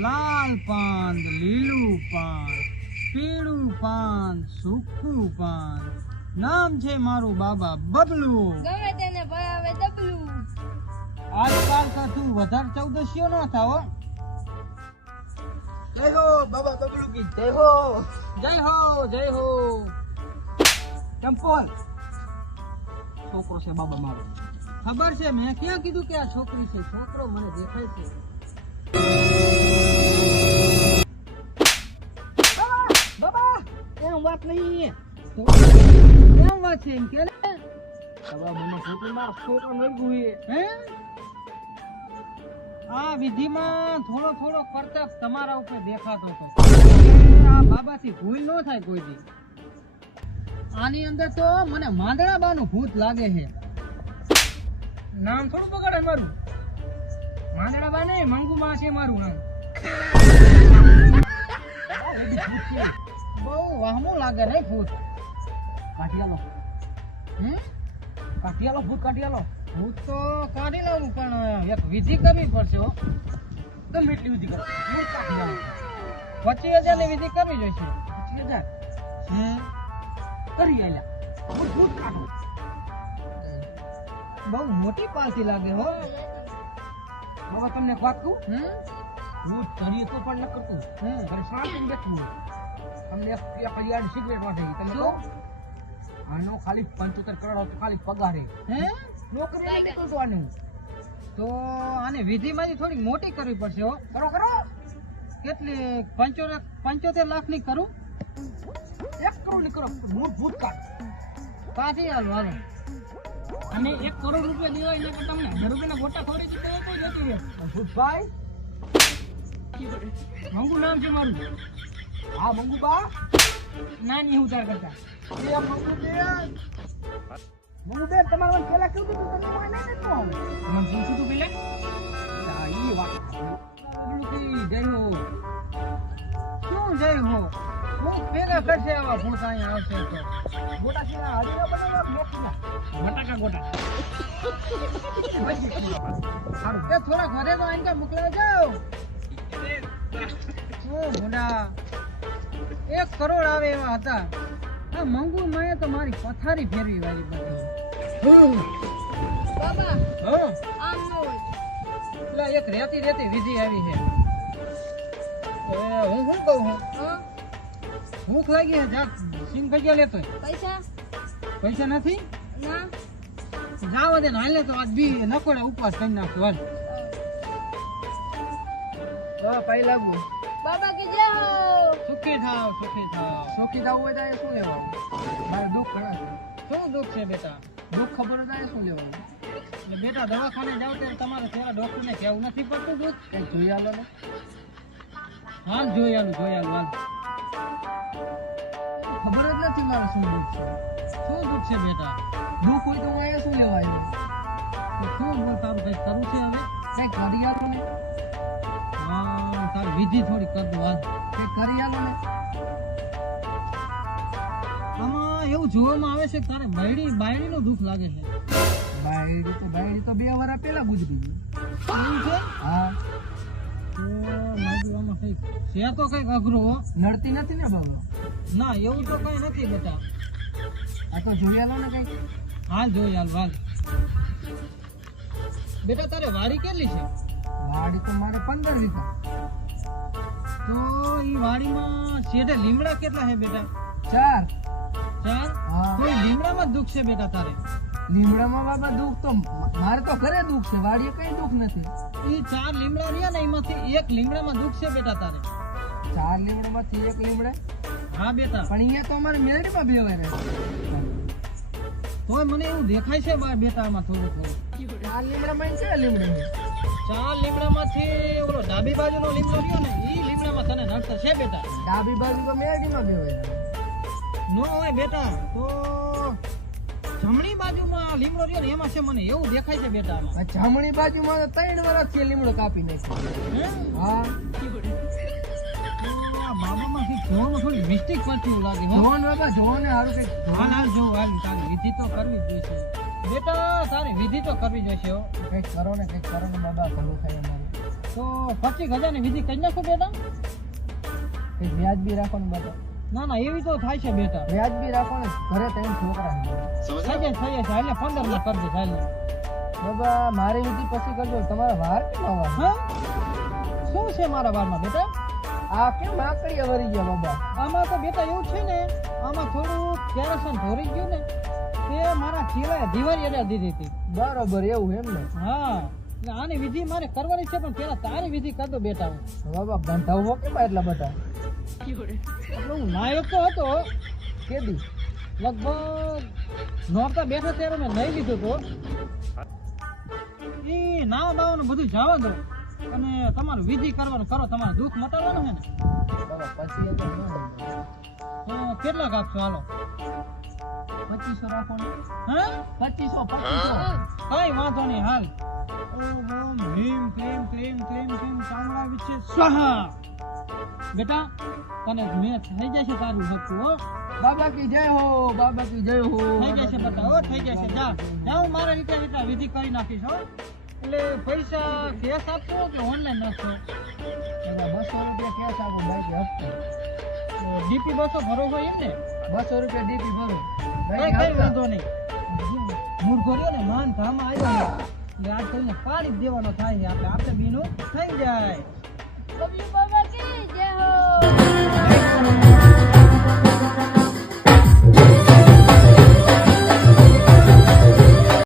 લાલ પાન, લીલું પાન, પીળું પાન, સૂકું પાન. નામ છે મારું બાબા બબલુ. ગમે તેને ભરાવે ડબલું. આજકાલ તો તું વધારે ચૌદશીઓ ન થાવ. જય હો બાબા બબલુ કી જય હો. જય હો જય હો. ચંપલ છોકરો છે બાબા મારો. ખબર છે, મેં ક્યાં કીધું કે આ છોકરી છે? છોકરો મને દેખાય છે. બાબા એમ વાત નહીં. કેમ વાત છે એમ કે ને? બાબા મને છોકરી મારો છોકરો નડગું હે? આ વિધિમાં થોડો થોડો પ્રતાપ તમારા ઉપર દેખાતો હતો. આ બાબાથી ભૂલ ન થાય કોઈ દી. આની અંદર તો મને માંદડાબાનું ભૂત લાગે છે. નામ થોડું બગાડે મારું. માંદડાબા નહીં, મંગુબા છે મારું નામ. બહુ વહમું લાગે ને ભૂત. કાઢિયાલો હમ? કાઢિયાલો ભૂત કાઢિયાલો. ભૂત તો કાઢી લઉં, પણ એક વિધિ કરવી પડશે હો. ગમે એટલી વિધિ કરો ભૂત કાઢિયાલો. 25,000 ની વિધિ કરવી જોઈશે. 25,000 હમ. કરી આલ્યા. ભૂત ભૂત કાઢો. બહુ મોટી પાલતી લાગે હો. બાબા તમને એક વાત કહું. હમ? ભૂત ધરીએ તો પણ ન કરતું. હમ. ઘરે શાંતિથી બેઠવું. તમને એક યાર સિગરેટ વાટે તમે કહો. આનો ખાલી 75 કરોડ આવતો ખાલી પગારે. હે? નોકરી નથી કરતો આને. તો આને વિધિમાંથી થોડી મોટી કરવી પડશે હો. કરો કરો. કેટલી? 75 લાખ ની કરું? 1 કરોડ ની કરો. ભૂત ભૂત કાઢ. કાઢી હાલો હાલો. અને 1 કરોડ રૂપિયા દેવાય ને કે તમને 10 રૂપિયાના ગોટા ખવડી દીધા તો જતું રહે. ભૂતભાઈ મંગુ નામ છે મારું. હા મંગુબા નાની ઉતાર કરતા. એ મંગુબેન તમારે મને પેલા કેવું હતું તમે મને નહીં કહો. મને પૂછ્યું તું પેલા. હા ઈ વાત. બબલુ કી જય હો. શું જય હો? ભૂત ભેગા કરશે આવા ભૂત અહીંયા આવશે તો. ગોટા છે હાજરા બનાવવા મોકલા. બટાકા ગોટા. સારું તે થોડાક વધે તો આઈને મોકલાવા જાઓ. મોડા 1 કરોડ આવે એવા હતા. આ મંગુ માએ તો મારી પથારી ફેરવી વાળી બધી. બાબા હા, આમ ન હોય. એટલે એક રેતી વિધિ આવી છે. હું શું કહું છું? હા? ભૂખ લાગી છે, જા સિંગ ભજીયા લેતો હોય. પૈસા નથી? ના. જાવા દે ને, હાલ ને તો આજ બી નકોડે ઉપવાસ કરી નાખતો હાલ. હા, પાઈ લાગુ. બાબા કે જય હો. સુખી થાવ, સુખી થાવ. સોખી દાવું હોય તો શું લેવાનું? મારે દુઃખ ઘણા છે. શું દુઃખ છે બેટા? દુઃખ ખબર હોય તો શું લેવાનું? એટલે બેટા દવાખાને જાવ ત્યારે તમારે પેલા ડોક્ટરને કહેવું નથી પડતું દુઃખ? કઈ જોઈ આલો ને. હાલ જોઈ આલું હાલ. ખબર જ નથી મારે શું દુઃખ છે. શું દુઃખ છે બેટા? દુઃખ હોય તો હું અહીંયા શું લેવા આવ્યો? તો શું દુઃખ આમ કઈ કરવું છે હવે? કઈ કરી આલો ને. હા, તારી વિધિ થોડી કર દો હાલ. કઈ કરી આલો ને. આમાં એવું જોવામાં આવે છે કે તારે બાયડીનું દુઃખ લાગે છે. બાયડી તો 2 વર્ષ પહેલા ગુજરી ગઈ. એવું છે? હા તો મારું આમાં કઈક છે તો કઈક અઘરો હો. નડતી નથી ને બાબા. ના, એવું તો કઈ નથી બેટા. આ તો જોઈ આલો ને કઈ. હાલ જોઈ હાલ. બેટા તારે વાડી કેટલી છે? વાડી તો મારે 15 વીઘા. તો ઈ વાડીમાં શેઢે લીમડા કેટલા છે બેટા? 4. 4? હા. કોઈ લીમડામાં જ દુઃખ છે બેટા તારે? લીમડામાં બાબા દુઃખ તો મારે તો ઘરે દુઃખ છે. વાડીએ કઈ દુઃખ નથી. ઈ 4 લીમડા રહ્યા ને, એમાંથી એક લીમડામાં દુઃખ છે બેટા તારે. 4 લીમડામાંથી 1 લીમડે. હા બેટા. પણ અહીંયા તો અમારે મેળડીમાં બેવાય રહે. તોય મને એવું દેખાય છે બેટા આમાં થોડું. 4 લીમડામાં છે લીમડા. 4 લીમડામાંથી ઓલો ડાબી બાજુનો લીમડો રહ્યો ને, ઈ લીમડામાં તને નડતર છે બેટા. ડાબી બાજુ તો મેળડીમાં બેવાય રહે. નો હોય બેટા, તો જમણી બાજુમાં લીમડો રહ્યો ને એમાં છે, મને એવું દેખાય છે બેટા આમાં. આ જમણી બાજુમાં તો 3 વર્ષથી લીમડો કાપી નાખ્યો. હે? હા બાબામાં કઈક જોવામાં થોડી મિસ્ટેક પડતી એવું લાગે હો. જોન બાબા જોને હારું કઈક હાલ જો હાલ, તારી વિધિ તો કરવી જ જોઈશે બેટા. તારી વિધિ તો કરવી જોઈશે હો. કઈક કરો ને બાબા ભલું થાય અમારું. તો 25,000 ની વિધિ કરી નાખો બેટા. કે વ્યાજબી રાખવાનું બેટા. ના ના એવી તો થાય છે બેટા. વ્યાજબી રાખવાનું, ઘરે ત્રણ છોકરા છે. થઈ જાય એટલે 15 માં કરજે ચાલ. બાબા મારી વિધિ પછી કરજો, તમારા વાર કેમ આવા? હા શું છે મારા વારમાં બેટા? આ કેમ આકડીએ વળી ગયા બાબા? આમાં તો બેટા એવું છે ને, આમાં થોડું કેરોસન ઢોરી ગયું ને તે મારા ચીલાએ દિવાળી અડા દીધી હતી. બરોબર એવું એમ ને? હા એટલે આની વિધિ મારે કરવાની છે, પણ પેલા તારી વિધિ કર દો બેટા. બાબા બંધાવો કેમ એટલા બધા? એટલે હું નાયક તો હતો કેદી? લગભગ નોરતા બેઠા ત્યારે મેં નહીં લીધું તો એ નાવા બાવાનું બધું જવા દો અને તમારું વિધિ કરવાનું કરો, તમારું દુઃખ મટાડવાનું છે ને. બાબા પછી એ તો ન હોય. તો કેટલા કાપશો હાલો? 2500 રાખો ને. હા 2500. કઈ વાંધો નહીં હાલ. ઓમ ઓમ ભીમ ક્લીમ ક્લીમ ક્લીમ ક્લીમ ચામડા વિશે સ્વાહા. બેટા તને મેં થઈ જશે તારું હતું હો. બાબા કી જય હો, બાબા કી જય હો. થઈ જશે બેટા, હો થઈ જશે. જા હું મારા રીતે વિધિ કરી નાખીશ હો. એટલે પૈસા કેશ આપશો કે ઓનલાઈન નાખશો? બાબા 200 રૂપિયા કેશ આપો, બાકી હપ્તો. ડીપી 200 ભરો હોય એમ ને? 200 રૂપિયા ડીપી ભરો. કઈ વાંધો નહીં. મૂર્ખો રહ્યો ને માન ધામ આવ્યો ને એટલે આજ કરીને પાડી જ દેવાનો થાય છે. આપણે બીનું થઈ જાય.